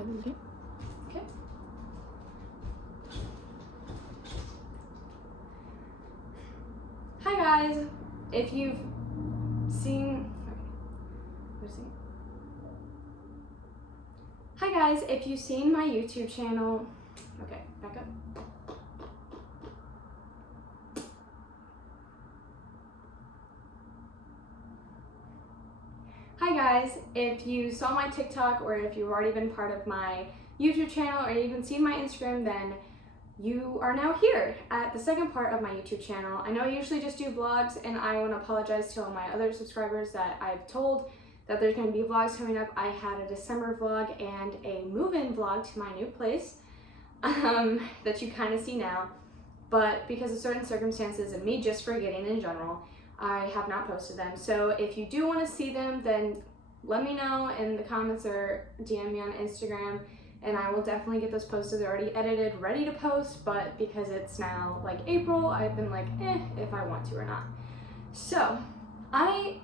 try this again. Okay. Hi guys, if you've seen, Hi guys, if you've seen my YouTube channel, okay, back up. Hi guys, if you saw my TikTok or if you've already been part of my YouTube channel or even seen my Instagram, then you are now here at the second part of my YouTube channel. I know I usually just do vlogs, and I want to apologize to all my other subscribers that I've told that there's going to be vlogs coming up. I had a December vlog and a move-in vlog to my new place that you kind of see now, but because of certain circumstances and me just forgetting in general, I have not posted them. So if you do want to see them, then let me know in the comments or DM me on Instagram, and I will definitely get those posted. They're already edited, ready to post, but because it's now like April, I've been like, if I want to or not. So I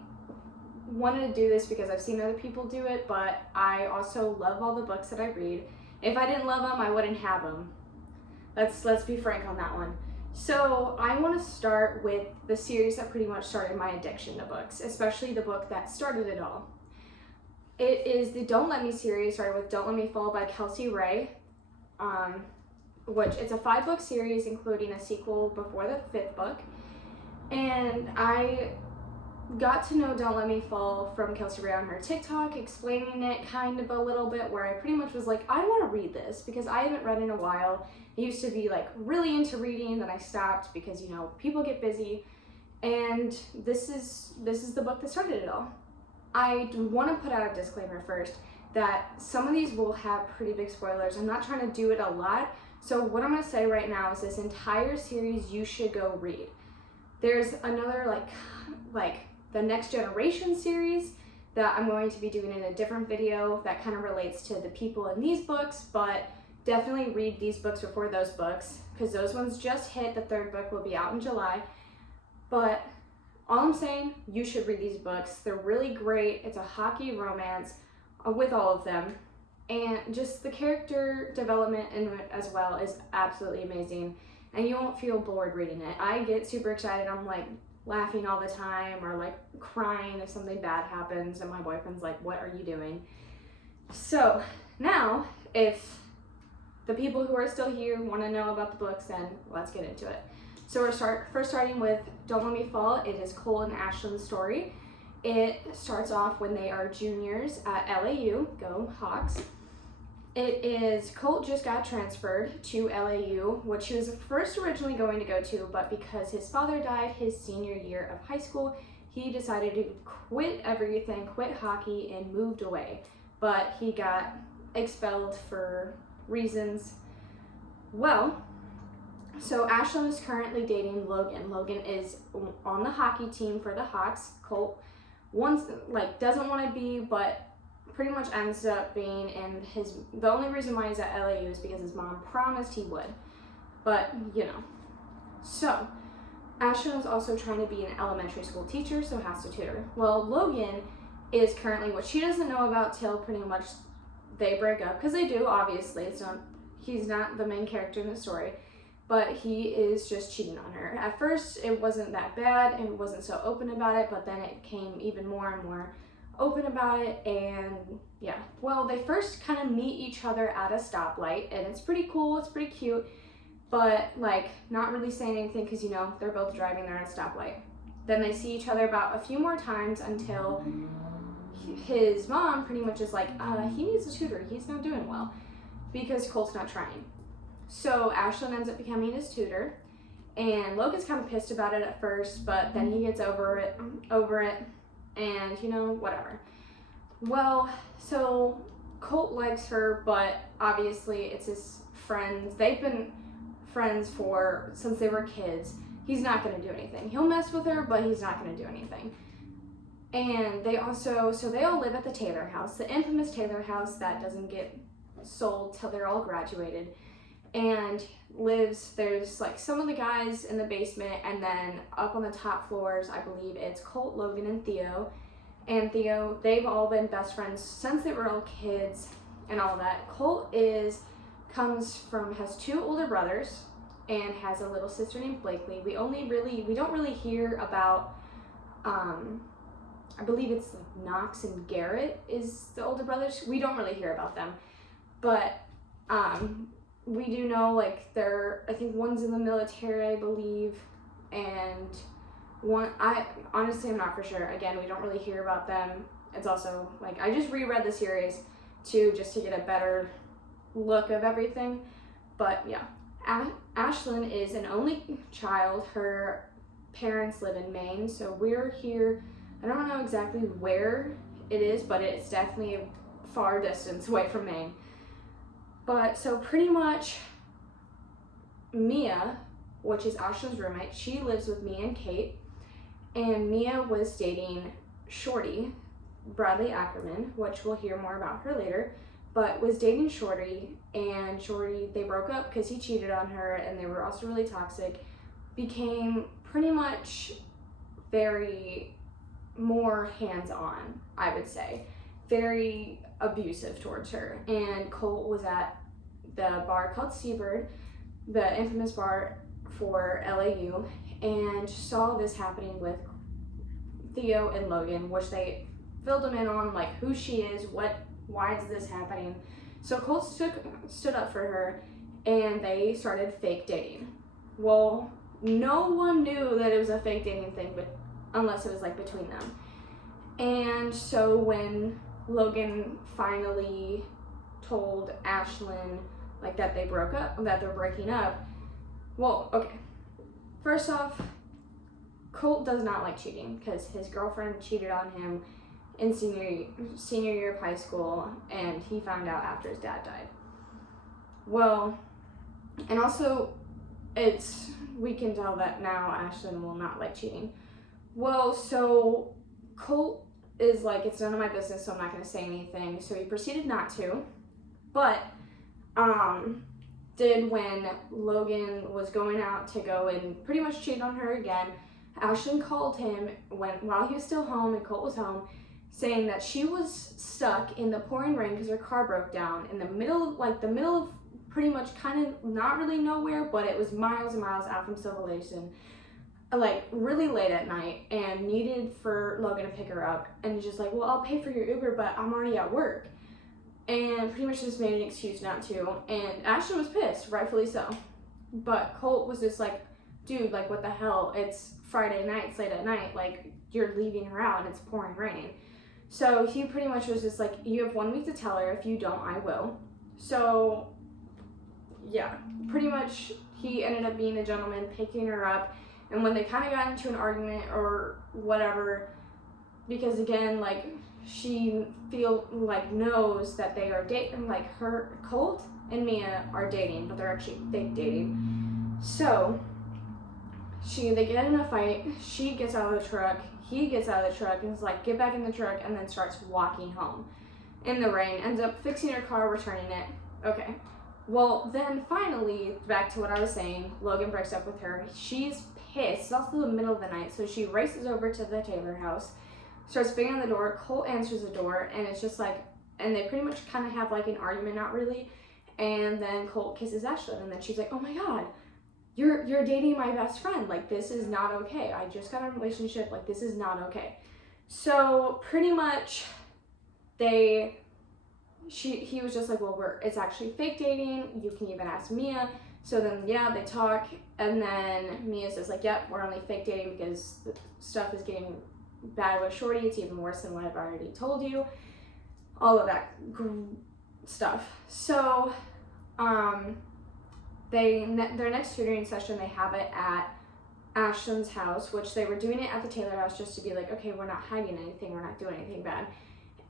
wanted to do this because I've seen other people do it, but I also love all the books that I read. If I didn't love them, I wouldn't have them. Let's be frank on that one. So I want to start with the series that pretty much started my addiction to books, especially the book that started it all. It is the Don't Let Me series, started with Don't Let Me Fall by Kelsey Ray, which it's a 5-book series, including a sequel before the 5th book. And I got to know Don't Let Me Fall from Kelsey Ray on her TikTok, explaining it kind of a little bit, where I pretty much was like, I want to read this because I haven't read in a while. I used to be like really into reading, then I stopped because, you know, people get busy, and this is the book that started it all. I want to put out a disclaimer first that some of these will have pretty big spoilers. I'm not trying to do it a lot, so what I'm going to say right now is this entire series you should go read. There's another like the Next Generation series that I'm going to be doing in a different video that kind of relates to the people in these books, but definitely read these books before those books because those ones just hit. The 3rd book will be out in July. But all I'm saying, you should read these books. They're really great. It's a hockey romance with all of them. And just the character development in it as well is absolutely amazing. And you won't feel bored reading it. I get super excited. I'm like laughing all the time or like crying if something bad happens and my boyfriend's like, what are you doing? So now, if the people who are still here want to know about the books, then let's get into it. So we're first starting with Don't Let Me Fall. It is Cole and Ashlyn's story. It starts off when they are juniors at LAU. Go Hawks. It is, Colt just got transferred to LAU, which he was first originally going to go to, but because his father died his senior year of high school, he decided to quit everything, quit hockey, and moved away. But he got expelled for reasons. Well, so Ashlyn is currently dating Logan. Logan is on the hockey team for the Hawks. Colt doesn't want to be, but pretty much ends up being in the only reason why he's at LAU is because his mom promised he would. But, you know. So, Ashlyn is also trying to be an elementary school teacher, so has to tutor. Well, Logan is currently, what she doesn't know about till pretty much they break up, because they do, obviously. He's not the main character in the story, but he is just cheating on her. At first, it wasn't that bad, and it wasn't so open about it, but then it became even more and more open about it, and yeah. Well, they first kind of meet each other at a stoplight, and it's pretty cool, it's pretty cute, but like not really saying anything because, you know, they're both driving there at a stoplight. Then they see each other about a few more times until his mom pretty much is like, he needs a tutor, he's not doing well, because Colt's not trying. So Ashlyn ends up becoming his tutor, and Logan's kind of pissed about it at first, but then he gets over it, and, you know, whatever. Well, so Colt likes her, but obviously it's his friends. They've been friends since they were kids. He's not going to do anything. He'll mess with her, but he's not going to do anything. And they all live at the Taylor house, the infamous Taylor house that doesn't get sold till they're all graduated. And there's like some of the guys in the basement, and then up on the top floors, I believe it's Colt, Logan, and Theo. And Theo, they've all been best friends since they were all kids. and all that. Colt has 2 older brothers and has a little sister named Blakely. We don't really hear about, I believe it's Knox and Garrett is the older brothers. We don't really hear about them, but we do know, like, I think one's in the military, I believe, and I'm not for sure. Again, we don't really hear about them. It's also, like, I just reread the series too, just to get a better look of everything. But yeah, Ashlyn is an only child. Her parents live in Maine, so we're here. I don't know exactly where it is, but it's definitely a far distance away from Maine. But so pretty much Mia, which is Ashlyn's roommate, she lives with me and Kate, and Mia was dating Shorty, Bradley Ackerman, which we'll hear more about her later, but was dating Shorty, and Shorty, they broke up because he cheated on her, and they were also really toxic, became pretty much very more hands-on, I would say, very abusive towards her. And Colt was at the bar called Seabird, the infamous bar for LAU, and saw this happening with Theo and Logan, which they filled him in on, like, who she is, why is this happening. So Colt stood up for her, and they started fake dating. Well, no one knew that it was a fake dating thing, but unless it was, like, between them. And so when Logan finally told Ashlyn, like, that they're breaking up, well, okay, first off, Colt does not like cheating because his girlfriend cheated on him in senior year of high school, and he found out after his dad died. Well, and also we can tell that now Ashlyn will not like cheating. Well, so Colt is like, it's none of my business, so I'm not going to say anything. So he proceeded not to, but did when Logan was going out to go and pretty much cheat on her again. Ashlyn called him while he was still home and Colt was home, saying that she was stuck in the pouring rain because her car broke down in the middle of pretty much kind of not really nowhere, but it was miles and miles out from Civilization, like really late at night, and needed for Logan to pick her up. And just like, well, I'll pay for your Uber, but I'm already at work. And pretty much just made an excuse not to. And Ashlyn was pissed, rightfully so. But Colt was just like, dude, like, what the hell? It's Friday night, it's late at night, like, you're leaving her out and it's pouring rain. So he pretty much was just like, you have 1 week to tell her. If you don't, I will. So yeah, pretty much he ended up being a gentleman, picking her up. And when they kind of got into an argument or whatever, because again, like, she knows that they are dating, like, Colt and Mia are dating, but they're actually fake dating. So they get in a fight, she gets out of the truck, he gets out of the truck and is like, get back in the truck, and then starts walking home in the rain, ends up fixing her car, returning it. Okay. Well, then finally, back to what I was saying, Logan breaks up with her. She's pissed. It's also the middle of the night, so she races over to the Taylor house, starts banging on the door. Colt answers the door, and it's just like, and they pretty much kind of have like an argument, not really, and then Colt kisses Ashlyn, and then she's like, oh my god, you're dating my best friend, like, this is not okay. I just got a relationship, like, this is not okay. So pretty much he was just like, well, it's actually fake dating, you can even ask Mia. So then, yeah, they talk, and then Mia says, like, yep, we're only fake dating because the stuff is getting bad with Shorty, it's even worse than what I've already told you, all of that stuff. So their next tutoring session, they have it at Ashlyn's house, which they were doing it at the Taylor house just to be like, okay, we're not hiding anything, we're not doing anything bad.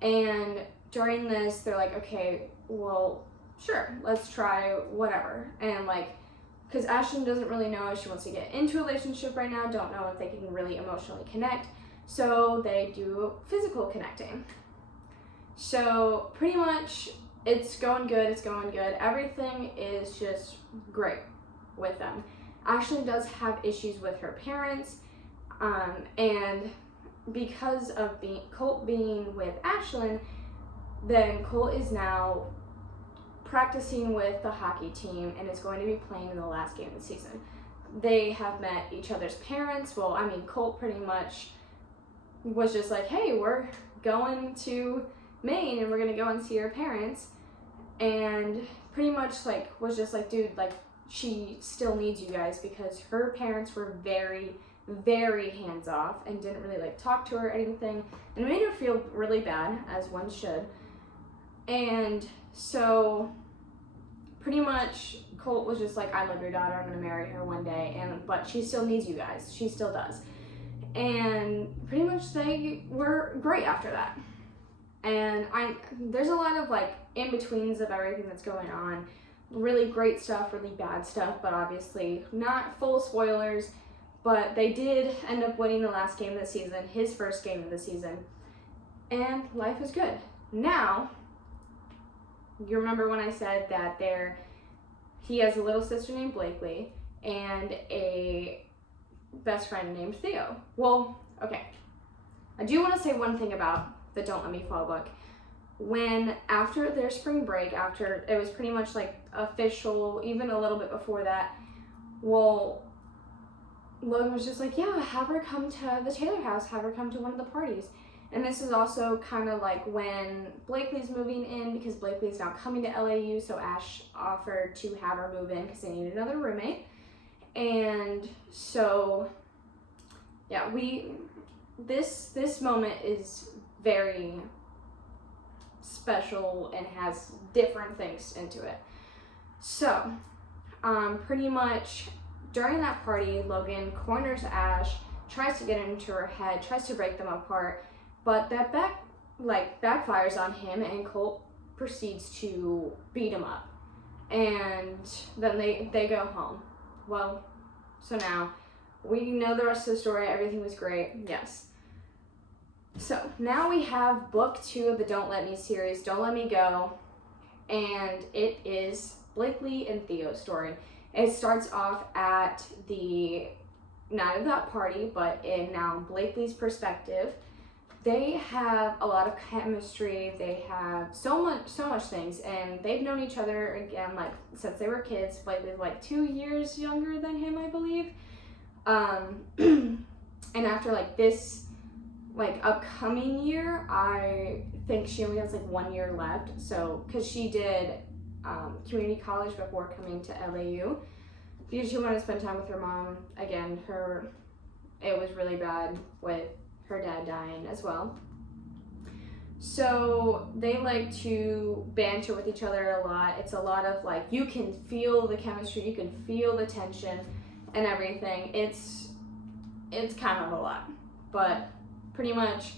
And during this, they're like, okay, well, sure, let's try whatever. And like, because Ashlyn doesn't really know if she wants to get into a relationship right now, don't know if they can really emotionally connect, so they do physical connecting. So pretty much it's going good, everything is just great with them. Ashlyn does have issues with her parents, and because of Colt being with Ashlyn, then Colt is now practicing with the hockey team and is going to be playing in the last game of the season. They have met each other's parents. Well, I mean, Colt pretty much was just like, hey, we're going to Maine and we're going to go and see her parents. And pretty much like was just like, dude, like she still needs you guys, because her parents were very, very hands off and didn't really like talk to her or anything, and it made her feel really bad, as one should. And so pretty much Colt was just like, I love your daughter, I'm gonna marry her one day, but she still needs you guys. She still does. And pretty much they were great after that. And there's a lot of like in-betweens of everything that's going on. Really great stuff, really bad stuff, but obviously not full spoilers. But they did end up winning the last game of the season, his first game of the season. And life is good. Now, you remember when I said that he has a little sister named Blakely and a best friend named Theo. Well, okay. I do want to say one thing about the Don't Let Me Fall book. When after their spring break, after it was pretty much like official, even a little bit before that, well, Logan was just like, yeah, have her come to the Taylor house, have her come to one of the parties. And this is also kind of like when Blakely's moving in, because Blakely's now coming to LAU, so Ash offered to have her move in because they needed another roommate. And so, yeah, this moment is very special and has different things into it. So, pretty much during that party, Logan corners Ash, tries to get into her head, tries to break them apart, but that backfires on him, and Colt proceeds to beat him up. And then they go home. Well, so now we know the rest of the story. Everything was great. Yes. So now we have book 2 of the Don't Let Me series, Don't Let Me Go, and it is Blakely and Theo's story. It starts off at the night of that party, but in now Blakely's perspective. They have a lot of chemistry. They have so much things, and they've known each other again like since they were kids. Blakely's like 2 years younger than him, I believe. And after like this like upcoming year, I think she only has like 1 year left. So because she did community college before coming to LAU, because she wanted to spend time with her mom. Again, it was really bad with her dad dying as well. So they like to banter with each other a lot. It's a lot of like, you can feel the chemistry, you can feel the tension and everything. It's kind of a lot, but pretty much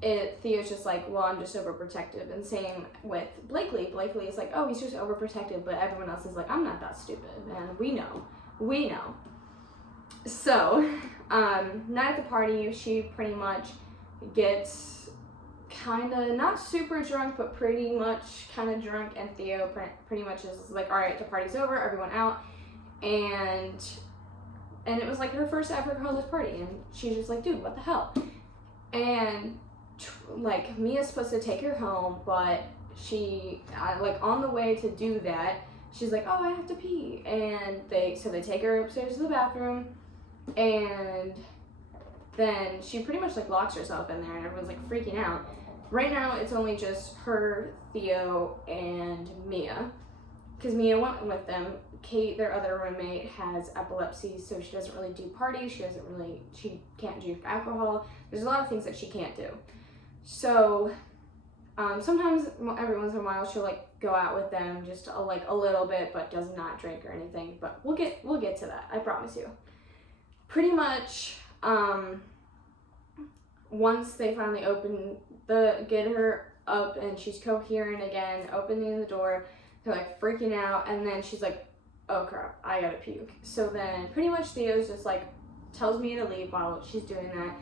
Theo's just like, well, I'm just overprotective. And same with Blakely. Blakely is like, oh, he's just overprotective, but everyone else is like, I'm not that stupid, and we know. So, night at the party, she pretty much gets kind of not super drunk, but pretty much kind of drunk, and Theo pretty much is like, all right, the party's over, everyone out, and it was like her first ever college party, and she's just like, dude, what the hell? And like Mia's supposed to take her home, but she like on the way to do that, she's like, oh, I have to pee, and they take her upstairs to the bathroom, and then she pretty much like locks herself in there, and everyone's like freaking out. Right now it's only just her, Theo, and Mia, because Mia went with them. Kate, their other roommate, has epilepsy, so she doesn't really do parties. She can't drink alcohol. There's a lot of things that she can't do. So sometimes, every once in a while, she'll like go out with them just like a little bit, but does not drink or anything. But we'll get to that, I promise you. Pretty much, once they finally get her up and she's coherent again, opening the door, they're like freaking out, and then she's like, oh crap, I gotta puke. So then pretty much Theo's just like tells me to leave while she's doing that.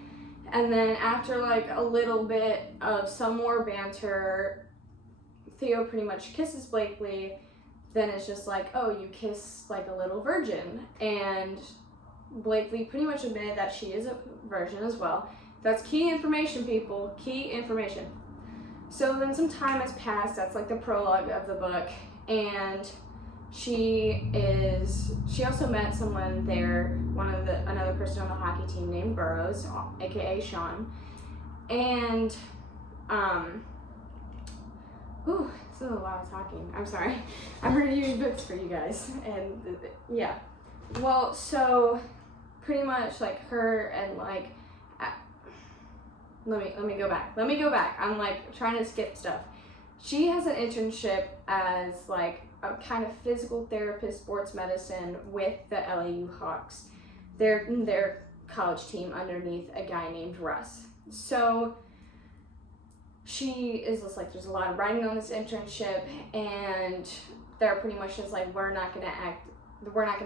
And then after like a little bit of some more banter, Theo pretty much kisses Blakely. Then it's just like, oh, you kiss like a little virgin. And Blakely pretty much admitted that she is a virgin as well. That's key information, people, key information. So then some time has passed, that's like the prologue of the book, and she also met someone there, another person on the hockey team named Burrows, aka Sean, and this is a lot of talking. I'm sorry. I'm reviewing books for you guys, and yeah. Well, so pretty much like her and like, let me go back. I'm like trying to skip stuff. She has an internship as like a kind of physical therapist, sports medicine with the LAU Hawks. Their college team underneath a guy named Russ. So she is just like, there's a lot of writing on this internship, and they're pretty much just like, we're not gonna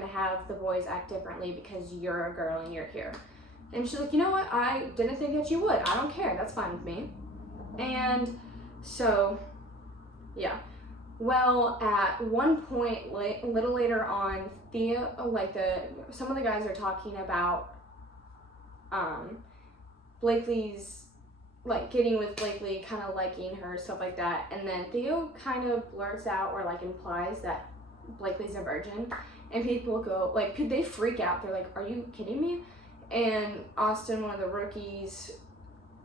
have the boys act differently because you're a girl and you're here. And she's like, you know what? I didn't think that you would. I don't care. That's fine with me. And so, yeah. Well, at one point, a little later on, some of the guys are talking about Blakely's, like, getting with Blakely, kind of liking her, stuff like that. And then Theo kind of blurts out or, like, implies that Blakely's a virgin. And people go, like, could they freak out? They're like, are you kidding me? And Austin, one of the rookies,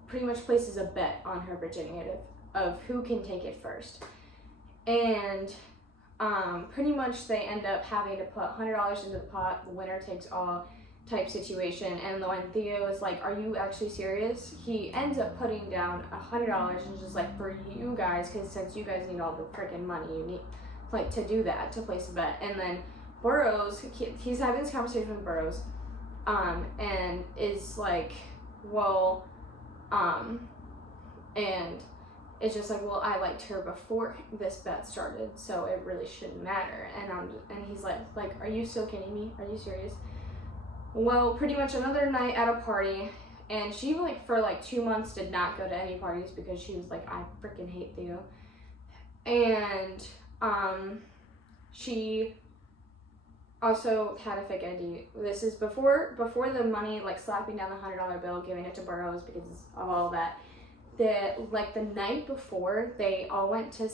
pretty much places a bet on her virginity of who can take it first. And pretty much they end up having to put $100 into the pot, the winner takes all type situation. And when Theo is like, are you actually serious? He ends up putting down $100 and just like, for you guys, because since you guys need all the freaking money you need, like, to do that, to place a bet. And then Burrows, he's having this conversation with Burrows, and is like, well, and it's just like, well, I liked her before this bet started, so it really shouldn't matter. And he's like, are you still kidding me? Are you serious? Well, pretty much another night at a party, and she, like, for like 2 months did not go to any parties because she was like, I freaking hate Theo. And she also had a fake ID. This is before the money, like, slapping down the $100 bill, giving it to Burrows because of all that. The night before, they all went to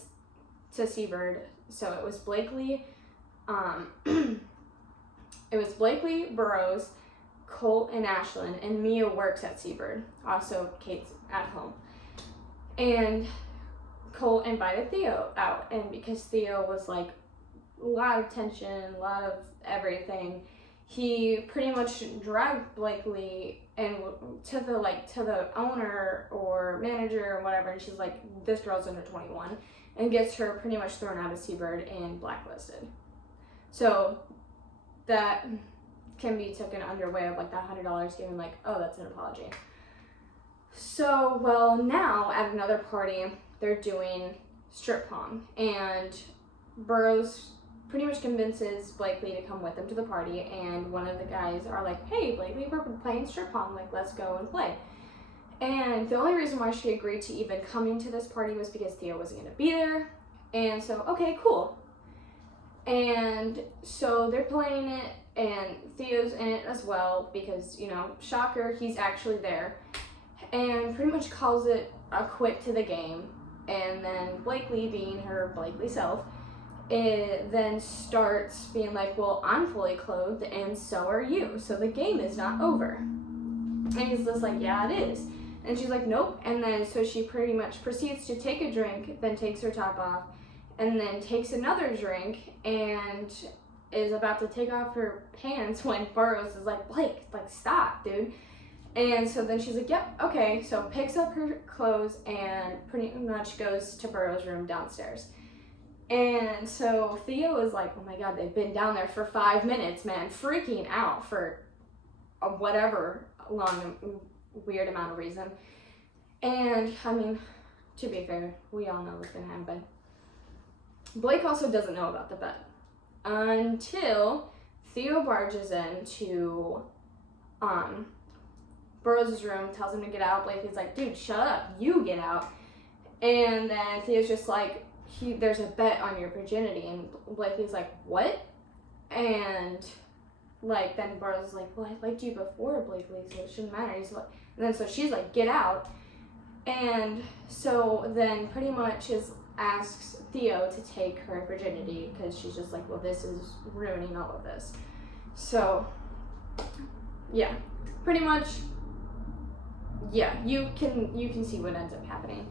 Seabird. So it was Blakely, Burrows, Colt, and Ashlyn, and Mia works at Seabird. Also, Kate's at home. And Colt invited Theo out, and because Theo was like a lot of tension, a lot of everything, he pretty much dragged Blakely and to the owner or manager or whatever, and she's like, this girl's under 21, and gets her pretty much thrown out of Seabird and blacklisted. So that can be taken under way of like that $100 given, like, oh, that's an apology. So, well, now at another party, they're doing strip pong, and Burrows pretty much convinces Blakely to come with them to the party, and one of the guys are like, hey, Blakely, we're playing strip pong, like, let's go and play. And the only reason why she agreed to even coming to this party was because Theo wasn't going to be there, and so, okay, cool. And so they're playing it, and Theo's in it as well, because, you know, shocker, he's actually there, and pretty much calls it a quit to the game. And then Blakely, being her Blakely self, it then starts being like, well, I'm fully clothed and so are you, so the game is not over. And he's just like, yeah, it is. And she's like, nope. And then so she pretty much proceeds to take a drink, then takes her top off, and then takes another drink and is about to take off her pants when Burrows is like, Blake, like, stop, dude. And so then she's like, yep, okay. So picks up her clothes and pretty much goes to Burrows' room downstairs. And so Theo is like, oh my God, they've been down there for 5 minutes, man, freaking out for whatever long, weird amount of reason. And I mean, to be fair, we all know what's gonna happen. Blake also doesn't know about the bet until Theo barges into Burrows' room, tells him to get out. Blakely's like, dude, shut up, you get out. And then Theo's just like, there's a bet on your virginity, and Blakely's like, what? And like, then Burrows is like, well, I liked you before, Blakely, so it shouldn't matter. He's like, and then so she's like, get out. And so then pretty much is asks Theo to take her virginity because she's just like, well, this is ruining all of this. So, yeah, pretty much, yeah, you can see what ends up happening.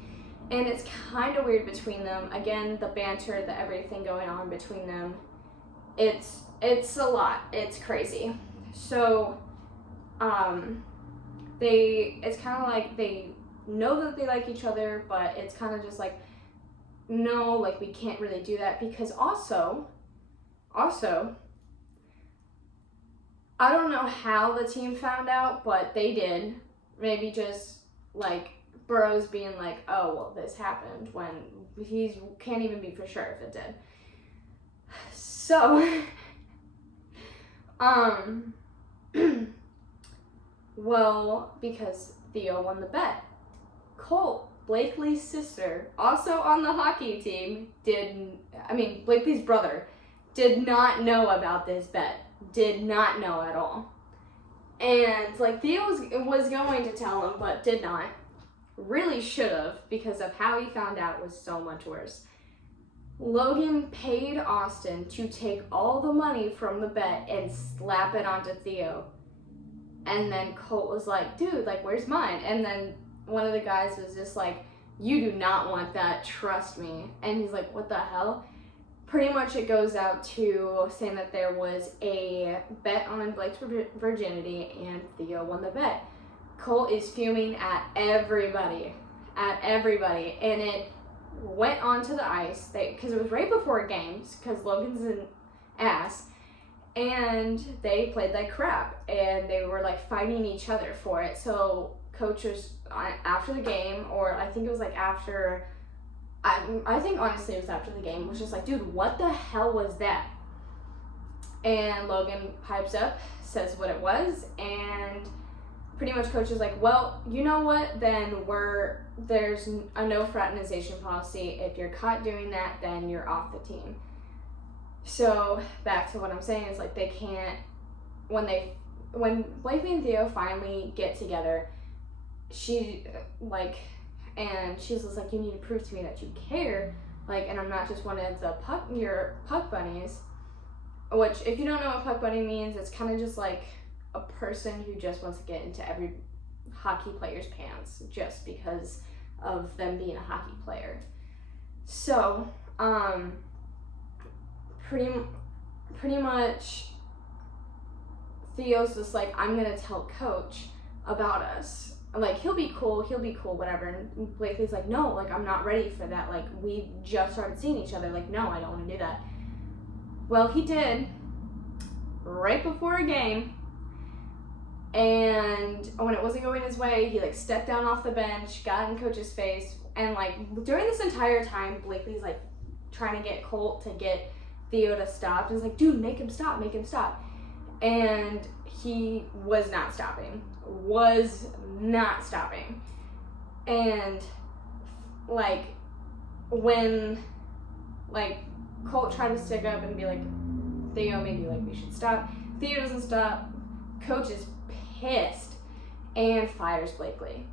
And it's kind of weird between them. Again, the banter, the everything going on between them, it's a lot. It's crazy. So, it's kind of like they know that they like each other, but it's kind of just like, no, like, we can't really do that, because also, I don't know how the team found out, but they did. Maybe just, like, Burrows being like, oh, well, this happened, when he can't even be for sure if it did. So, well, because Theo won the bet. Colt, Blakely's sister, also on the hockey team, Blakely's brother, did not know about this bet. Did not know at all. And, like, Theo was going to tell him, but did not. Really should have, because of how he found out was so much worse. Logan paid Austin to take all the money from the bet and slap it onto Theo. And then Colt was like, dude, like, where's mine? And then one of the guys was just like, you do not want that, trust me. And he's like, what the hell? Pretty much it goes out to saying that there was a bet on Blake's virginity and Theo won the bet. Colt is fuming at everybody. And it went onto the ice, because it was right before games, because Logan's an ass. And they played like crap, and they were like fighting each other for it. So coaches, after the game, or I think it was like after, I think honestly it was after the game, was just like, dude, what the hell was that? And Logan pipes up, says what it was, and pretty much coach is like, well, you know what, then there's a no fraternization policy. If you're caught doing that, then you're off the team. So back to what I'm saying is, like, they can't, when Blakely and Theo finally get together, she's just like, you need to prove to me that you care, like, and I'm not just one of your puck bunnies, which, if you don't know what puck bunny means, it's kind of just like a person who just wants to get into every hockey player's pants just because of them being a hockey player. So, pretty much Theo's just like, I'm gonna tell coach about us. Like, he'll be cool, whatever. And Blakely's like, no, like, I'm not ready for that. Like, we just started seeing each other. Like, no, I don't want to do that. Well, he did right before a game. And when it wasn't going his way, he, like, stepped down off the bench, got in coach's face. And, like, during this entire time, Blakely's, like, trying to get Colt to get Theo to stop. He's like, dude, make him stop. And he was not stopping. And, like, when, like, Colt tried to stick up and be like, Theo, maybe, like, we should stop. Theo doesn't stop. Coach is pissed and fires Blakely.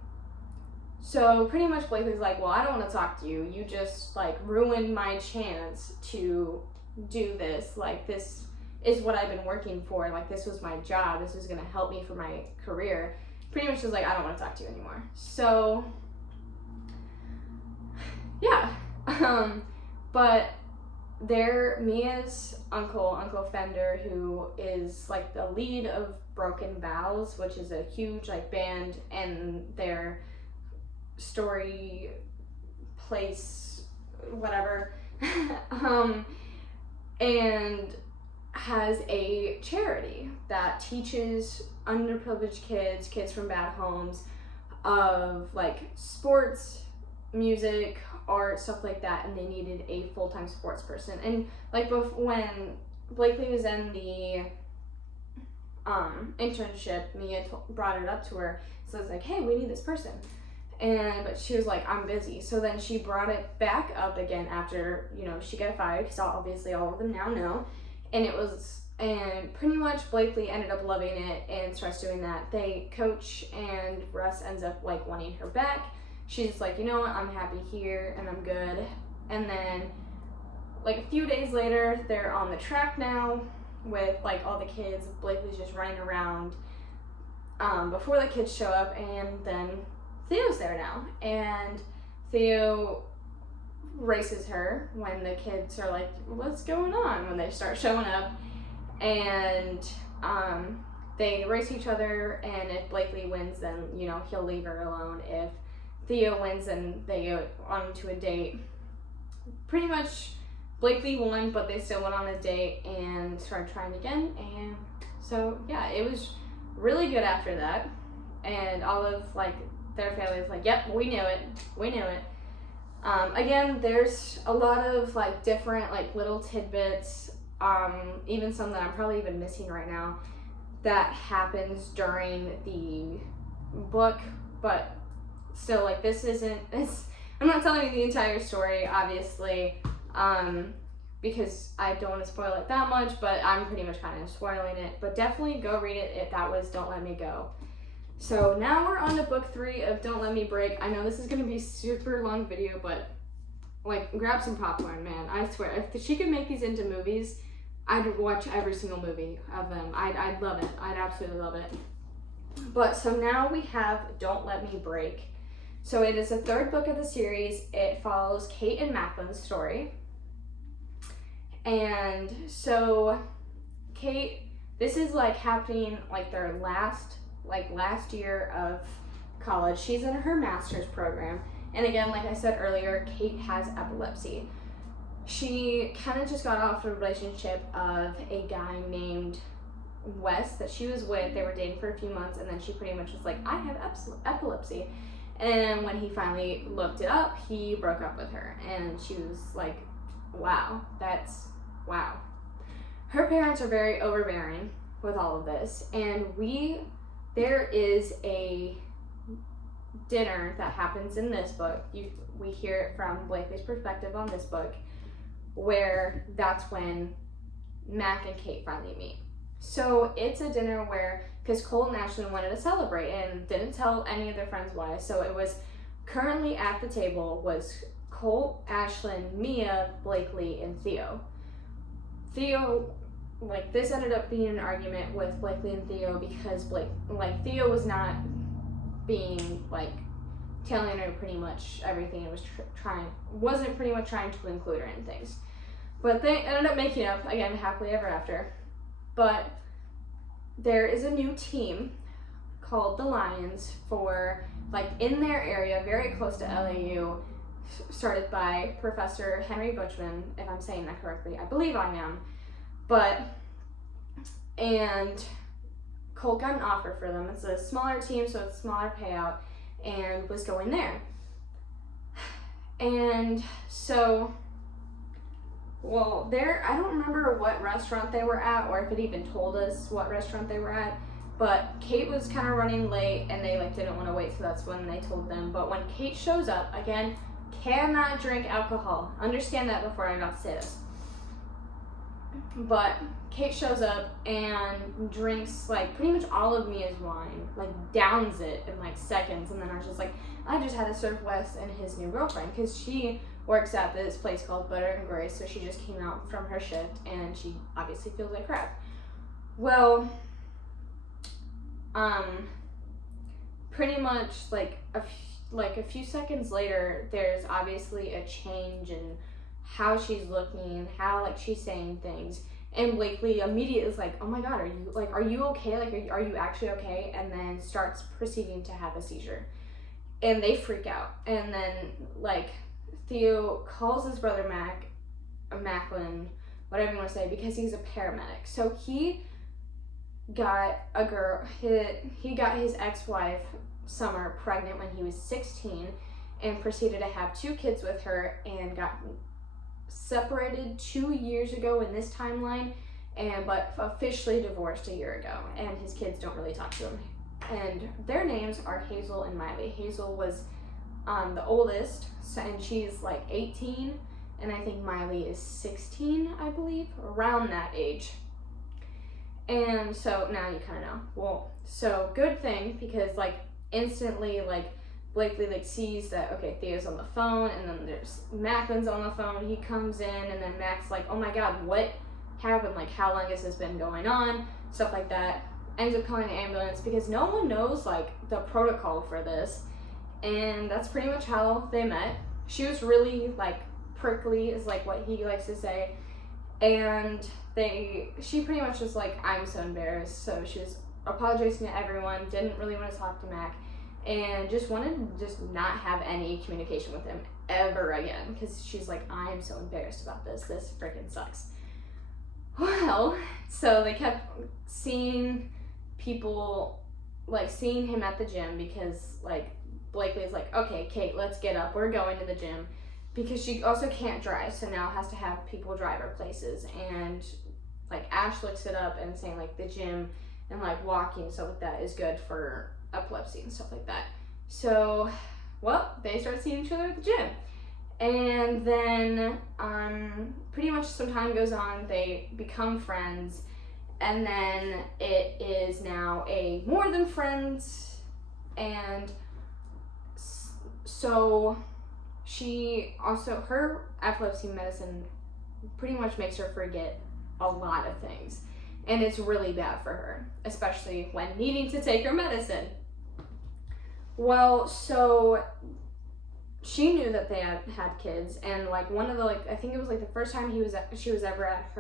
So pretty much Blakely's like, well, I don't want to talk to you. You just, like, ruined my chance to do this. Like, this is what I've been working for. Like, this was my job. This was going to help me for my career. Pretty much was like, I don't want to talk to you anymore. So, yeah. But Mia's Uncle Fender, who is, like, the lead of Broken Vows, which is a huge, like, band, and their story, place, whatever, and has a charity that teaches underprivileged kids from bad homes, of, like, sports, music, art, stuff like that, and they needed a full-time sports person. And, like, when Blakely was in the internship, Mia brought it up to her, so it's like, hey, we need this person. But she was like, I'm busy. So then she brought it back up again after, she got fired, because obviously all of them now know. And pretty much Blakely ended up loving it and starts doing that. Coach and Russ ends up, like, wanting her back. She's like, you know what, I'm happy here and I'm good. And then like a few days later, they're on the track now with like all the kids. Blakely's just running around before the kids show up, and then Theo's there now. And Theo races her when the kids are like, what's going on, when they start showing up. And they race each other, and if Blakely wins, then, you know, he'll leave her alone. If Theo wins, then they go on to a date. Pretty much Blakely won, but they still went on a date and started trying again. And so yeah, it was really good after that. And all of like their family was like, yep, we knew it. Again, there's a lot of like different like little tidbits, even some that I'm probably even missing right now, that happens during the book, but still, like, I'm not telling you the entire story, obviously, because I don't want to spoil it that much, but I'm pretty much kind of spoiling it. But definitely go read it. If that was Don't Let Me Go. So now we're on to book 3 of Don't Let Me Break. I know this is going to be a super long video, but like, grab some popcorn, man. I swear, if she could make these into movies, I'd watch every single movie of them. I'd love it. I'd absolutely love it. But so now we have Don't Let Me Break. So it is the 3rd book of the series. It follows Kate and Macklin's story. And so Kate, this is like happening like their last year of college. She's in her master's program. And again, like I said earlier, Kate has epilepsy. She kind of just got off a relationship of a guy named Wes that she was with. They were dating for a few months, and then she pretty much was like, I have epilepsy. And when he finally looked it up, he broke up with her. And she was like, wow. Her parents are very overbearing with all of this. And there is a dinner that happens in this book. We hear it from Blakely's perspective on this book, where that's when Mac and Kate finally meet. So it's a dinner where, because Colt and Ashlyn wanted to celebrate and didn't tell any of their friends why, so it was currently at the table was Colt, Ashlyn, Mia, Blakely, and Theo. Like, this ended up being an argument with Blakely and Theo because Theo was not being like telling her pretty much everything, and wasn't pretty much trying to include her in things. But they ended up making up, again, happily ever after. But there is a new team called the Lions for, like, in their area, very close to LAU, started by Professor Henry Buchman, if I'm saying that correctly. I believe I am. And Colt got an offer for them. It's a smaller team, so it's a smaller payout, and was going there. And so, I don't remember what restaurant they were at, or if it even told us what restaurant they were at, but Kate was kind of running late, and they didn't want to wait, so that's when they told them. But when Kate shows up, again, cannot drink alcohol. Understand that before I got to say this. But Kate shows up and drinks pretty much all of Mia's wine, downs it in seconds, and then I was just like, I just had to serve Wes and his new girlfriend, because she works at this place called Butter and Grace, so she just came out from her shift and she obviously feels like crap. Well, pretty much a few seconds later, there's obviously a change in how she's looking, how she's saying things, and Blakely immediately is like, oh my god, are you okay? Are you actually okay? And then starts proceeding to have a seizure, and they freak out. And then Theo calls his brother Macklin, whatever you want to say, because he's a paramedic. So he got he got his ex-wife Summer pregnant when he was 16, and proceeded to have 2 kids with her, and got separated 2 years ago in this timeline, but officially divorced a year ago, and his kids don't really talk to him. And their names are Hazel and Miley. Hazel was the oldest, and she's 18, and I think Miley is 16, I believe, around that age. And so now you kind of know. Well, so good thing, because instantly Blakely like sees that, okay, Thea's on the phone, and then there's Macklin's on the phone. He comes in, and then Mac's like, oh my god, what happened? Like, how long has this been going on? Stuff like that. Ends up calling the ambulance because no one knows like the protocol for this, and that's pretty much how they met. She was really like prickly, is like what he likes to say, and she pretty much was like, I'm so embarrassed. So she was apologizing to everyone, didn't really want to talk to Mac, and just wanted to just not have any communication with him ever again, because she's like, I am so embarrassed about this freaking sucks. Well, so they kept seeing people, like seeing him at the gym, because like Blakely's like, okay, Kate, let's get up, we're going to the gym, because she also can't drive, so now has to have people drive her places. And like Ash looks it up and saying like the gym and like walking and stuff like that is good for epilepsy and stuff like that. So, well, they start seeing each other at the gym. And then pretty much some time goes on, they become friends, and then it is now a more than friends. And so she also, her epilepsy medicine pretty much makes her forget a lot of things, and it's really bad for her, especially when needing to take her medicine. Well, so she knew that they had kids, and like one of the, like, I think it was like the first time she was ever at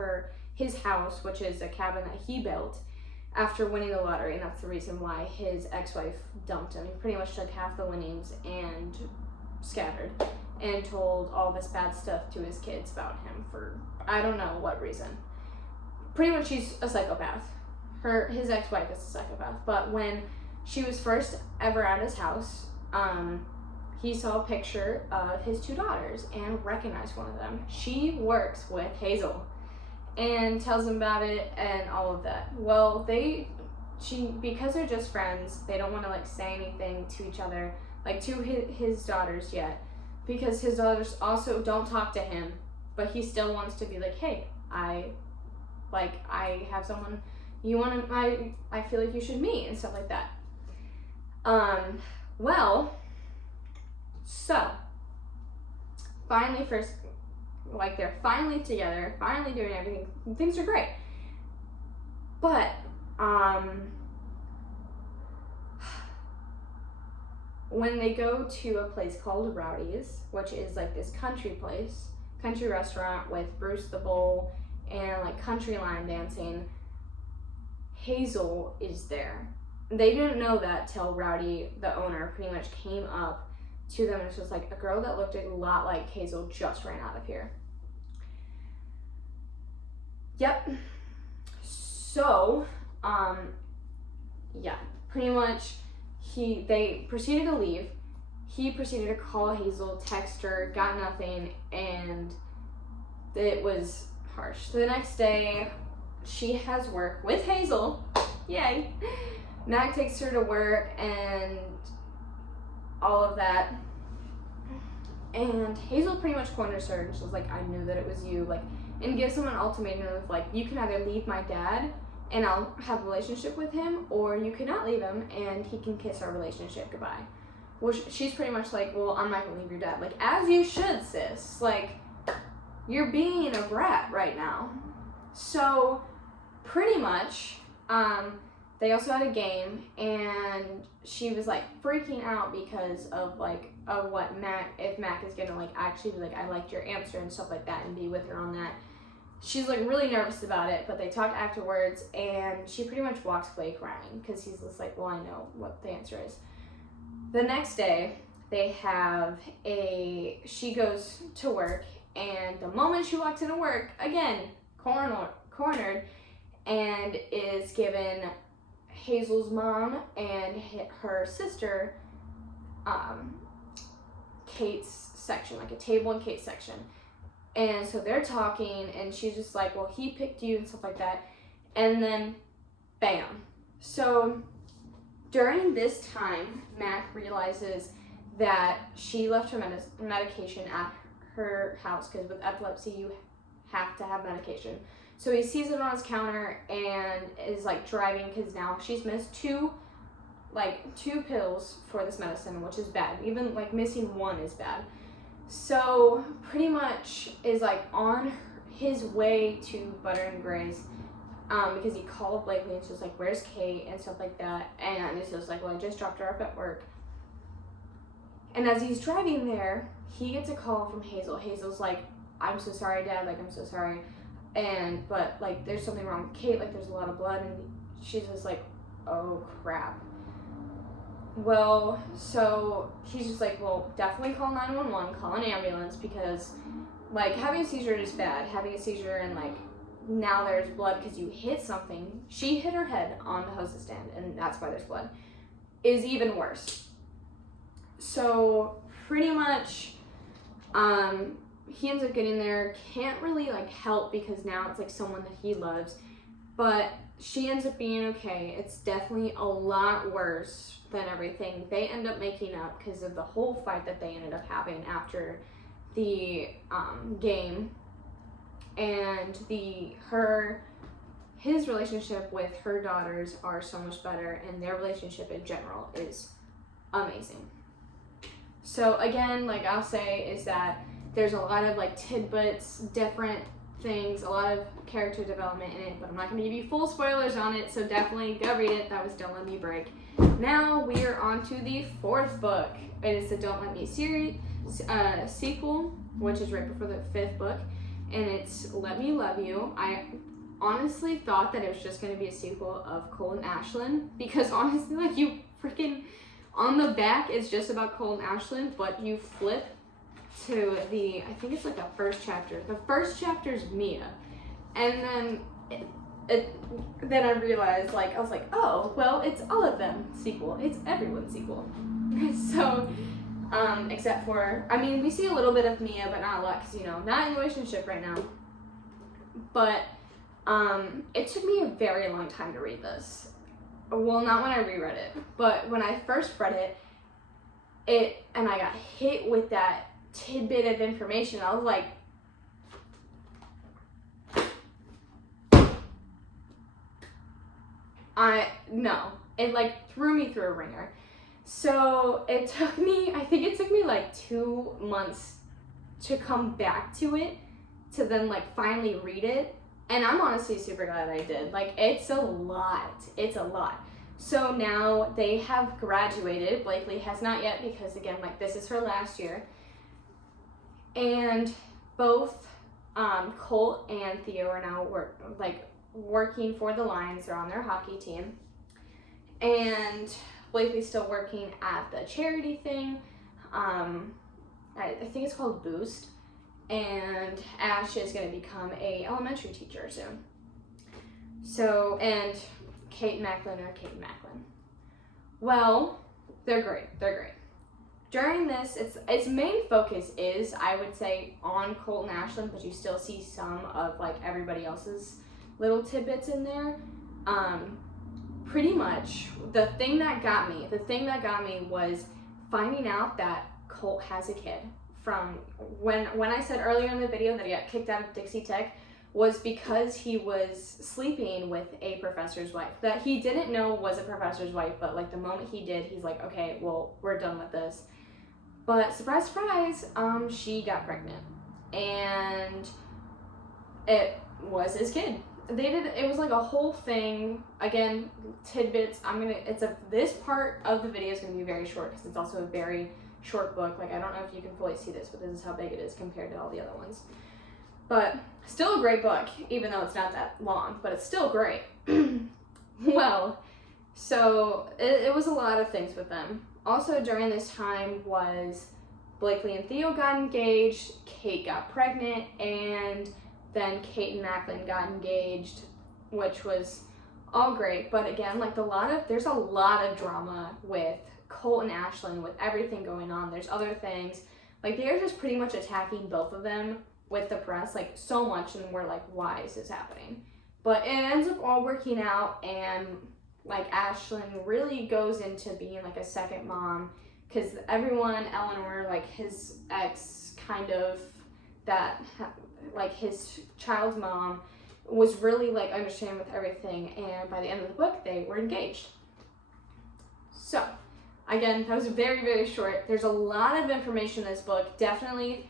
his house, which is a cabin that he built after winning the lottery, and that's the reason why his ex-wife dumped him. He pretty much took half the winnings and scattered and told all this bad stuff to his kids about him for I don't know what reason. Pretty much he's a psychopath. His ex-wife is a psychopath. But when she was first ever at his house, he saw a picture of his 2 daughters and recognized one of them. She works with Hazel and tells him about it and all of that. Well, because they're just friends, they don't want to like say anything to each other, like to his daughters yet, because his daughters also don't talk to him, but he still wants to be like, hey, I have someone you want to, I feel like you should meet and stuff like that. Well, so finally, first, like, they're finally together, finally doing everything, things are great. But when they go to a place called Rowdy's, which is like this country restaurant with Bruce the Bull and like country line dancing, Hazel is there. They didn't know that till Rowdy, the owner, pretty much came up to them and was just like, a girl that looked a lot like Hazel just ran out of here. Yep. So, yeah, pretty much they proceeded to leave. He proceeded to call Hazel, text her, got nothing, and it was harsh. So the next day, she has work with Hazel. Yay. Mac takes her to work and all of that. And Hazel pretty much corners her, and she was like, I knew that it was you, like, and gives him an ultimatum of like, you can either leave my dad and I'll have a relationship with him, or you cannot leave him and he can kiss our relationship goodbye. Which she's pretty much like, well, I'm not gonna leave your dad. Like, as you should, sis. Like, you're being a brat right now. So pretty much, they also had a game, and she was like freaking out because of like what if Mac is gonna like actually be like, I liked your answer and stuff like that, and be with her on that. She's like really nervous about it, but they talk afterwards, and she pretty much walks away crying because he's just like, well, I know what the answer is. The next day, she goes to work, and the moment she walks into work, again, cornered, and is given Hazel's mom and her sister Kate's section, like a table in Kate's section. And so they're talking, and she's just like, well, he picked you and stuff like that. And then, bam. So during this time, Mac realizes that she left her medication at her house, because with epilepsy, you have to have medication. So he sees it on his counter and is like driving, because now she's missed 2 like 2 pills for this medicine, which is bad. Even like missing 1 is bad. So pretty much is like on his way to Butter and Grace, because he called Blakely and she was like, where's Kate, and stuff like that. And he was like, well, I just dropped her off at work. And as he's driving there, he gets a call from Hazel. Hazel's like, I'm so sorry, Dad, like, I'm so sorry. But like, there's something wrong with Kate, like, there's a lot of blood. And she's just like, oh crap. Well, so he's just like, well, definitely call 911, call an ambulance, because like, having a seizure is bad. Having a seizure and like, now there's blood because you hit something. She hit her head on the hostess stand, and that's why there's blood, is even worse. So pretty much, he ends up getting there, can't really like help because now it's like someone that he loves, but she ends up being okay. It's definitely a lot worse than everything. They end up making up because of the whole fight that they ended up having after the game, and his relationship with her daughters are so much better, and their relationship in general is amazing. So again, like I'll say, is that there's a lot of like tidbits, different things, a lot of character development in it, but I'm not going to give you full spoilers on it, so definitely go read it. That was Don't Let Me Break. Now we are on to the 4th book. It is the Don't Let Me series sequel, which is right before the 5th book, and it's Let Me Love You. I honestly thought that it was just going to be a sequel of Cole and Ashlyn, because honestly, like, you freaking, on the back it's just about Cole and Ashlyn, but you flip to I think it's like the first chapter. The first chapter is Mia, and then then I realized, like, I was like, oh, well, it's all of them sequel. It's everyone's sequel. So, except for, I mean, we see a little bit of Mia, but not a lot, because, you know, not in a relationship right now. But, it took me a very long time to read this. Well, not when I reread it, but when I first read it, and I got hit with that tidbit of information, I was like, no, it like threw me through a ringer. So I think it took me like 2 months to come back to it, to then like finally read it. And I'm honestly super glad I did. Like, it's a lot. So now they have graduated. Blakely has not yet, because again, like, this is her last year. And both Colt and Theo are now working for the Lions. They're on their hockey team. And Blakely's still working at the charity thing. I think it's called Boost. And Ash is going to become a elementary teacher soon. So, and Kate and Macklin are Kate and Macklin. Well, they're great. During this, its main focus is, I would say, on Colt and Ashlyn, but you still see some of like everybody else's little tidbits in there. Pretty much the thing that got me was finding out that Colt has a kid. From when I said earlier in the video that he got kicked out of Dixie Tech, was because he was sleeping with a professor's wife that he didn't know was a professor's wife, but like the moment he did, he's like, okay, well, we're done with this. But surprise, surprise, she got pregnant, and it was his kid. It was like a whole thing. Again, tidbits. This part of the video is gonna be very short, because it's also a very short book. Like, I don't know if you can fully see this, but this is how big it is compared to all the other ones. But still a great book, even though it's not that long, but it's still great. Well, so it was a lot of things with them. Also during this time was Blakely and Theo got engaged, Kate got pregnant, and then Kate and Macklin got engaged, which was all great. But again, like, there's a lot of drama with Colt and Ashlyn, with everything going on. There's other things, like, they're just pretty much attacking both of them with the press, like, so much, and we're like, why is this happening? But it ends up all working out, and like, Ashlyn really goes into being like a second mom, because everyone, Eleanor, like his ex, kind of, that like his child's mom, was really like understanding with everything, and by the end of the book they were engaged. So, again, that was very, very short. There's a lot of information in this book. Definitely,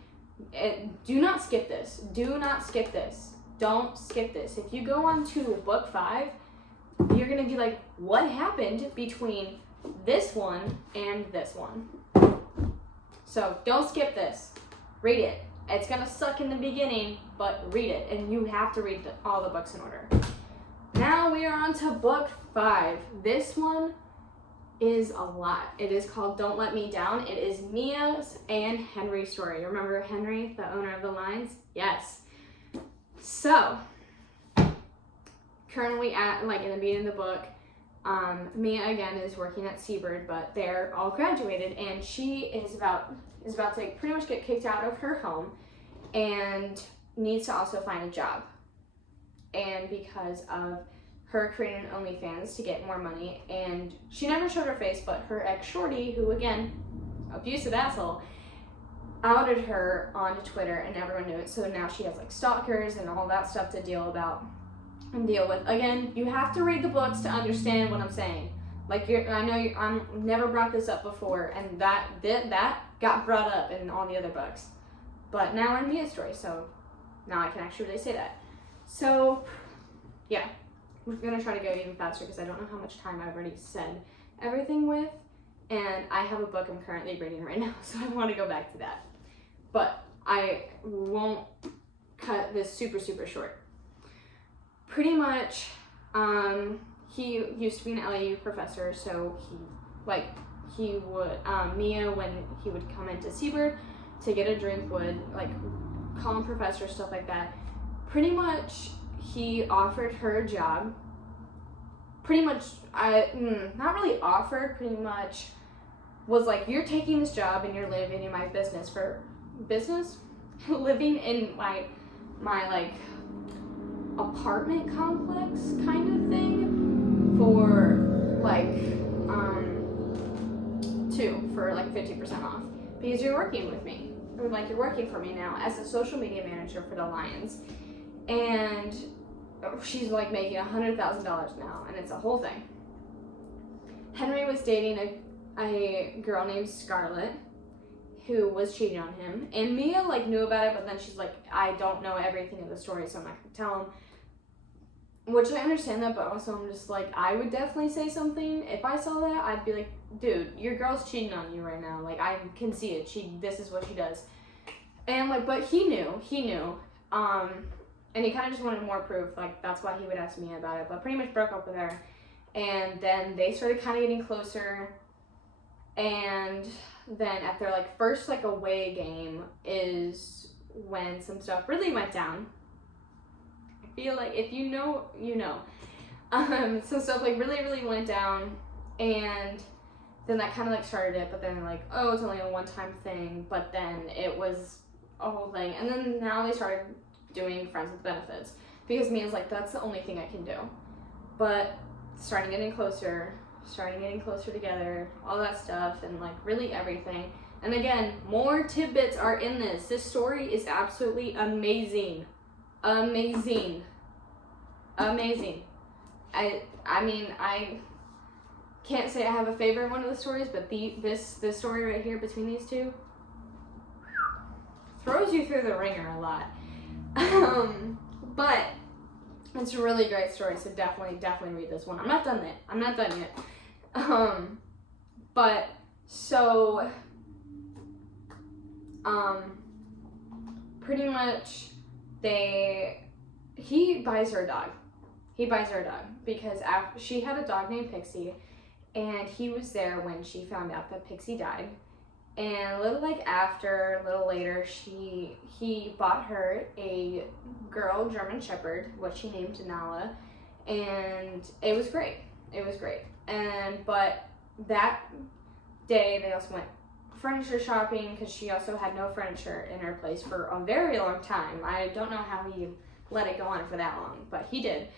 do not skip this. Do not skip this. Don't skip this. If you go on to book 5, you're going to be like, what happened between this one and this one? So, don't skip this. Read it. It's going to suck in the beginning, but read it. And you have to read all the books in order. Now we are on to book 5. This one is a lot. It is called Don't Let Me Down. It is Mia's and Henry's story. Remember Henry, the owner of the lines? Yes. So, currently at, in the beginning of the book, Mia again is working at Seabird, but they're all graduated, and she is about to pretty much get kicked out of her home and needs to also find a job. And because of her creating OnlyFans to get more money, and she never showed her face, but her ex Shorty, who again, abusive asshole, outed her onto Twitter, and everyone knew it. So now she has stalkers and all that stuff to deal with. Again, you have to read the books to understand what I'm saying. I never brought this up before, and that got brought up in all the other books, but now we're in Mia's story, so now I can actually really say that. So, yeah. We're going to try to go even faster because I don't know how much time I've already said everything with. And I have a book I'm currently reading right now, so I want to go back to that. But I won't cut this super, super short. Pretty much, he used to be an LAU professor, so he would, Mia, when he would come into Seabird to get a drink, would call him professor, stuff like that. Pretty much, he offered her a job. Pretty much, not really offered, pretty much was you're taking this job and you're living in my living in my apartment complex kind of thing for 50% off because you're working with me, or you're working for me now as a social media manager for the Lions. And she's making $100,000 now, and it's a whole thing. Henry was dating a girl named Scarlett who was cheating on him, and Mia knew about it, but then she's I don't know everything of the story, so I'm not gonna tell him. Which I understand that, but also I'm just I would definitely say something if I saw that. I'd be dude, your girl's cheating on you right now. I can see it. This is what she does. And but he knew. And he kind of just wanted more proof, that's why he would ask me about it, but pretty much broke up with her. And then they started kind of getting closer, and then at their first away game is when some stuff really went down. I feel if you know, you know. Some stuff really, really went down, and then that kind of started it, but then oh, it's only a one-time thing, but then it was a whole thing. And then now they started doing friends with benefits because Mia's that's the only thing I can do. But starting getting closer together, all that stuff, and really everything. And again, more tidbits are in this. This story is absolutely amazing. I mean, I can't say I have a favorite one of the stories, but this story right here between these two throws you through the ringer a lot. But it's a really great story, so definitely read this one. I'm not done yet. But so pretty much he buys her a dog. Because she had a dog named Pixie, and he was there when she found out that Pixie died. And a little later, he bought her a girl German Shepherd, what she named Nala, and it was great. But that day they also went furniture shopping because she also had no furniture in her place for a very long time. I don't know how he let it go on for that long, but he did.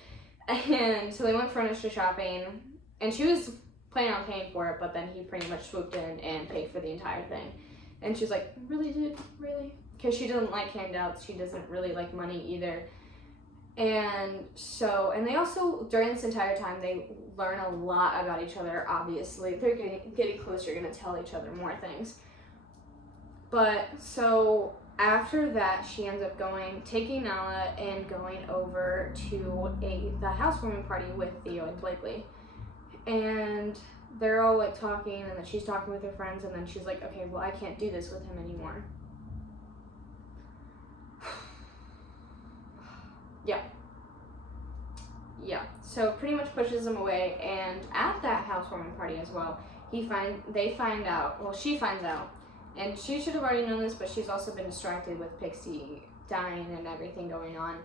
And so they went furniture shopping, and she was planning on paying for it, but then he pretty much swooped in and paid for the entire thing. And she's like, really, dude? Really? Because she doesn't like handouts. She doesn't really like money either. And they also, during this entire time, they learn a lot about each other, obviously. They're getting closer, going to tell each other more things. But, so, after that, she ends up taking Nala and going over to the housewarming party with Theo and Blakely. And they're all, like, talking, and then she's talking with her friends, and then she's like, okay, well, I can't do this with him anymore. Yeah, so pretty much pushes him away, and at that housewarming party as well, she finds out, and she should have already known this, but she's also been distracted with Pixie dying and everything going on,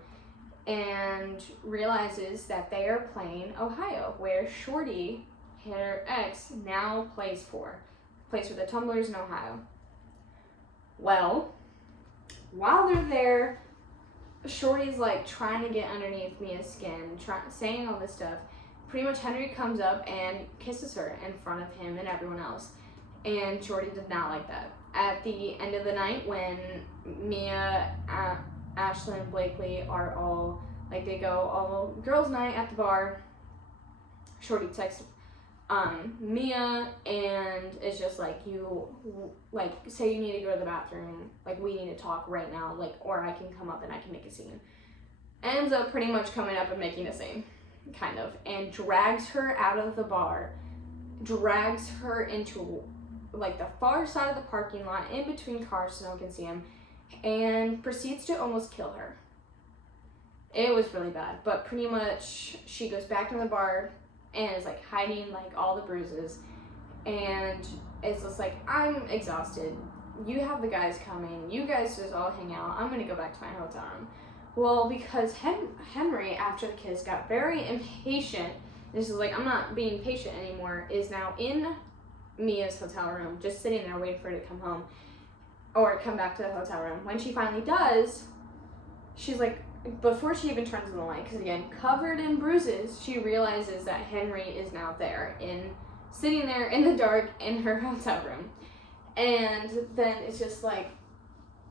and realizes that they are playing Ohio, where Shorty, her ex, now plays for the Tumblers in Ohio. Well, while they're there, Shorty's like trying to get underneath Mia's skin, saying all this stuff. Pretty much Henry comes up and kisses her in front of him and everyone else. And Shorty did not like that. At the end of the night, when Mia, Ashlyn, and Blakely are all, like, they go all girls' night at the bar, Shorty texts Mia and is just like, you, like, say you need to go to the bathroom, like, we need to talk right now, like, or I can come up and I can make a scene. Ends up pretty much coming up and making a scene, kind of, and drags her out of the bar, drags her into, like, the far side of the parking lot, in between cars so no one can see him, and proceeds to almost kill her. It was really bad, but pretty much she goes back in the bar and is, like, hiding, like, all the bruises, and it's just like, I'm exhausted, you have the guys coming, you guys just all hang out, I'm gonna go back to my hotel room. Well, because Henry, after the kiss, got very impatient, and this is like, I'm not being patient anymore, is now in Mia's hotel room, just sitting there waiting for her to come home, or come back to the hotel room. When she finally does, she's like, before she even turns on the light, because again, covered in bruises, she realizes that Henry is now there, sitting there in the dark in her hotel room. And then it's just like,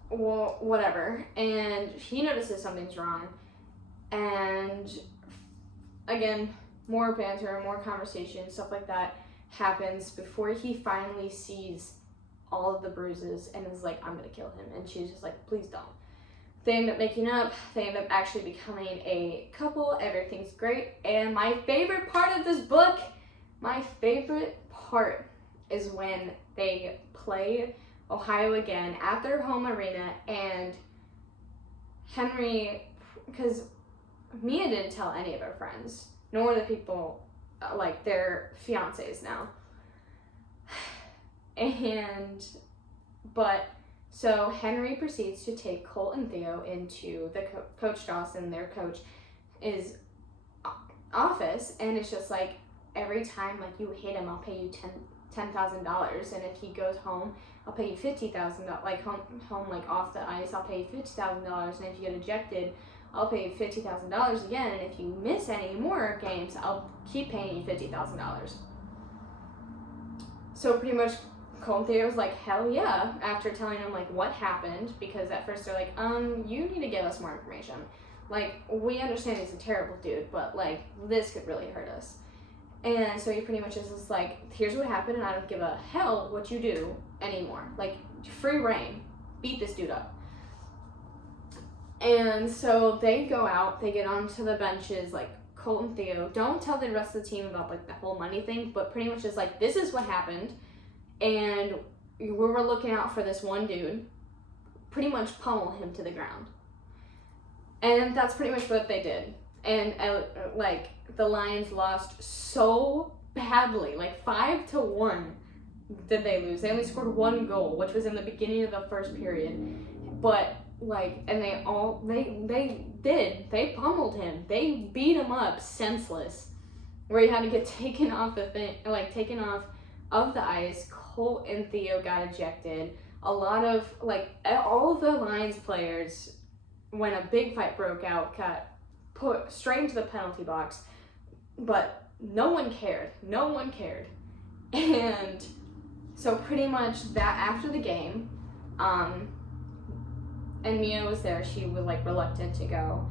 well, whatever. And he notices something's wrong. And again, more banter, more conversation, stuff like that happens before he finally sees all of the bruises and is like, I'm gonna kill him. And she's just like, please don't. They end up making up, they end up actually becoming a couple, everything's great, and my favorite part of this book, is when they play Ohio again at their home arena, and Henry, because Mia didn't tell any of her friends, nor the people, like, their fiancés now, so Henry proceeds to take Colt and Theo into the Coach Dawson, their coach, is office, and it's just like, every time, like, you hit him, I'll pay you $10,000, and if he goes home, I'll pay you $50,000, like, home, like, off the ice, I'll pay you $50,000, and if you get ejected, I'll pay you $50,000 again, and if you miss any more games, I'll keep paying you $50,000. So pretty much, Colt and Theo was like, hell yeah, after telling him, like, what happened, because at first they're like, you need to give us more information. Like, we understand he's a terrible dude, but, like, this could really hurt us. And so he pretty much is just like, here's what happened, and I don't give a hell what you do anymore. Like, free reign. Beat this dude up. And so they go out, they get onto the benches, like, Colt and Theo don't tell the rest of the team about, like, the whole money thing, but pretty much just like, this is what happened, and we were looking out for this one dude, pretty much pummel him to the ground. And that's pretty much what they did. And, like, the Lions lost so badly, like 5-1 did they lose. They only scored 1 goal, which was in the beginning of the first period. But, like, and they pummeled him. They beat him up senseless, where he had to get taken off taken off of the ice. Colt and Theo got ejected. A lot of, like, all of the Lions players, when a big fight broke out, got put straight into the penalty box, but no one cared. And so pretty much that after the game, and Mia was there, she was, like, reluctant to go,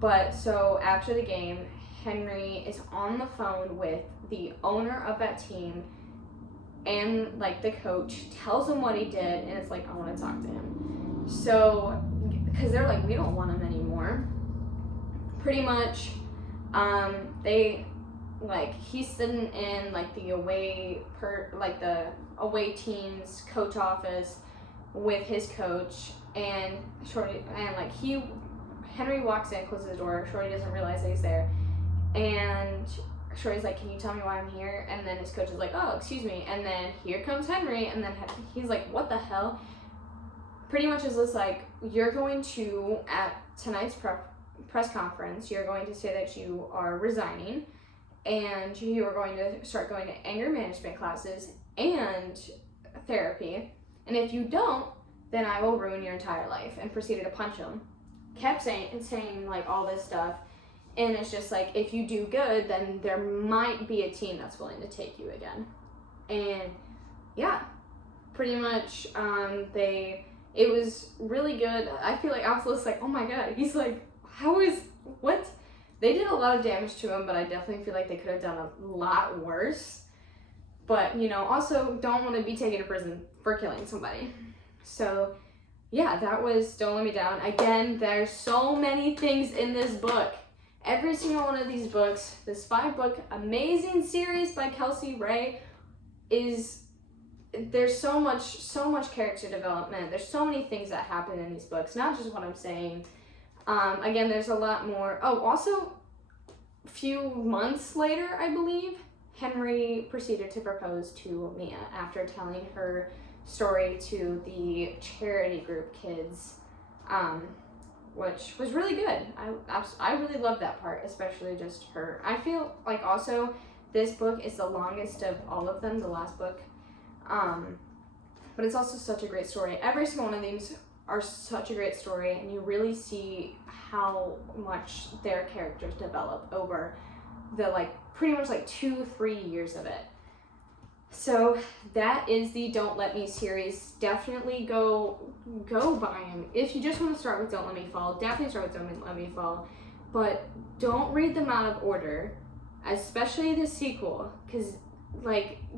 But so after the game, Henry is on the phone with the owner of that team and like the coach, tells him what he did, and it's like, I want to talk to him. So, because they're like, we don't want him anymore. Pretty much, he's sitting in like the away team's coach office with his coach, and Henry walks in, closes the door. Shorty doesn't realize that he's there, and Shorty's like, can you tell me why I'm here? And then his coach is like, oh, excuse me. And then here comes Henry, and then he's like, what the hell? Pretty much is this like, you're going to, at tonight's press conference, you're going to say that you are resigning, and you are going to start going to anger management classes and therapy. And if you don't, then I will ruin your entire life. And proceeded to punch him. Kept saying like all this stuff. And it's just like, if you do good, then there might be a team that's willing to take you again. And yeah, pretty much it was really good. I feel like I was just like, oh my god, he's like, what? They did a lot of damage to him, but I definitely feel like they could have done a lot worse. But, also don't want to be taken to prison for killing somebody. So yeah, that was Don't Let Me Down. Again, there's so many things in this book. Every single one of these books, this 5-book amazing series by Kelsey Ray, there's so much character development. There's so many things that happen in these books, not just what I'm saying. Again, there's a lot more. Oh, also, a few months later, I believe, Henry proceeded to propose to Mia after telling her story to the charity group kids, which was really good. I really loved that part, especially just her. I feel like also this book is the longest of all of them, the last book, but it's also such a great story. Every single one of these are such a great story, and you really see how much their characters develop over the pretty much 2-3 years of it. So that is the Don't Let Me series. Definitely go buy them. If you just want to start with Don't Let Me Fall, definitely start with Don't Let Me Fall. But don't read them out of order, especially the sequel, because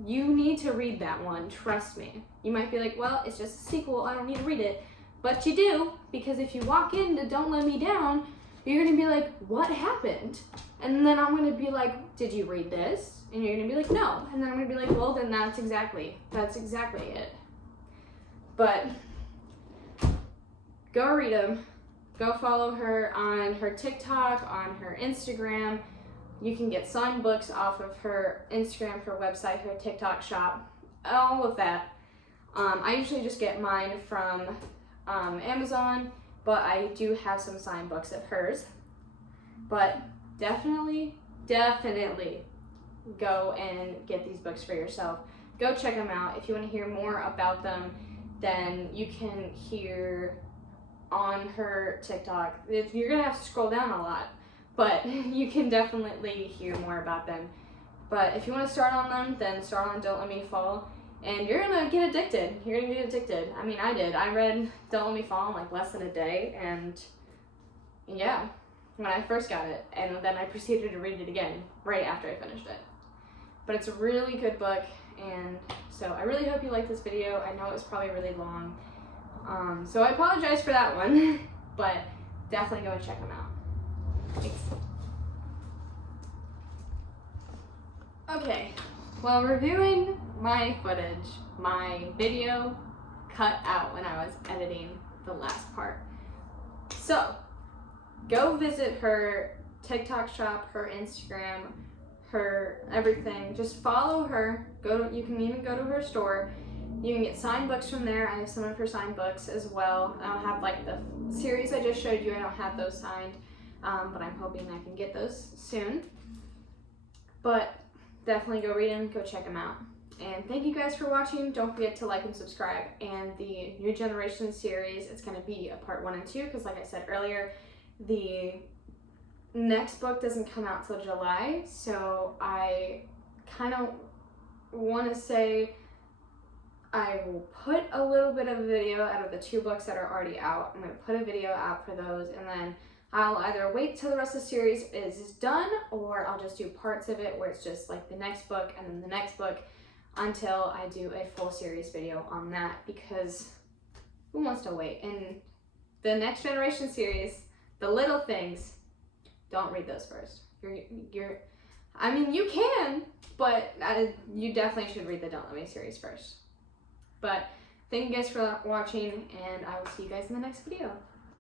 you need to read that one, trust me. You might be like, well, it's just a sequel, I don't need to read it. But you do, because if you walk into Don't Let Me Down, you're going to be like, what happened? And then I'm going to be like, did you read this? And you're going to be like, no. And then I'm going to be like, well, then that's exactly it. But go read them. Go follow her on her TikTok, on her Instagram. You can get signed books off of her Instagram, her website, her TikTok shop, all of that. I usually just get mine from Amazon, but I do have some signed books of hers. But definitely go and get these books for yourself. Go check them out. If you want to hear more about them, then you can hear on her TikTok. You're going to have to scroll down a lot, but you can definitely hear more about them. But if you want to start on them, then start on Don't Let Me Fall. And you're going to get addicted. I mean, I did. I read Don't Let Me Fall in less than a day, and yeah, when I first got it. And then I proceeded to read it again right after I finished it. But it's a really good book, and so I really hope you like this video. I know it was probably really long, so I apologize for that one, but definitely go and check them out. Thanks. Okay, well, reviewing my footage, my video cut out when I was editing the last part. So, go visit her TikTok shop, her Instagram, her everything. Just follow her. You can even go to her store. You can get signed books from there. I have some of her signed books as well. I don't have the series I just showed you. I don't have those signed, but I'm hoping I can get those soon. But definitely go read them, go check them out. And thank you guys for watching. Don't forget to like and subscribe. And the New Generation series, it's going to be a part 1 and 2, because like I said earlier, the next book doesn't come out till July, so I kind of want to say I will put a little bit of a video out of the 2 books that are already out. I'm going to put a video out for those, and then I'll either wait till the rest of the series is done, or I'll just do parts of it where it's just like the next book and then the next book until I do a full series video on that, because who wants to wait? And the Next Generation series, The Little Things, don't read those first. I mean, you can, but you definitely should read the Don't Let Me series first. But thank you guys for watching, and I will see you guys in the next video.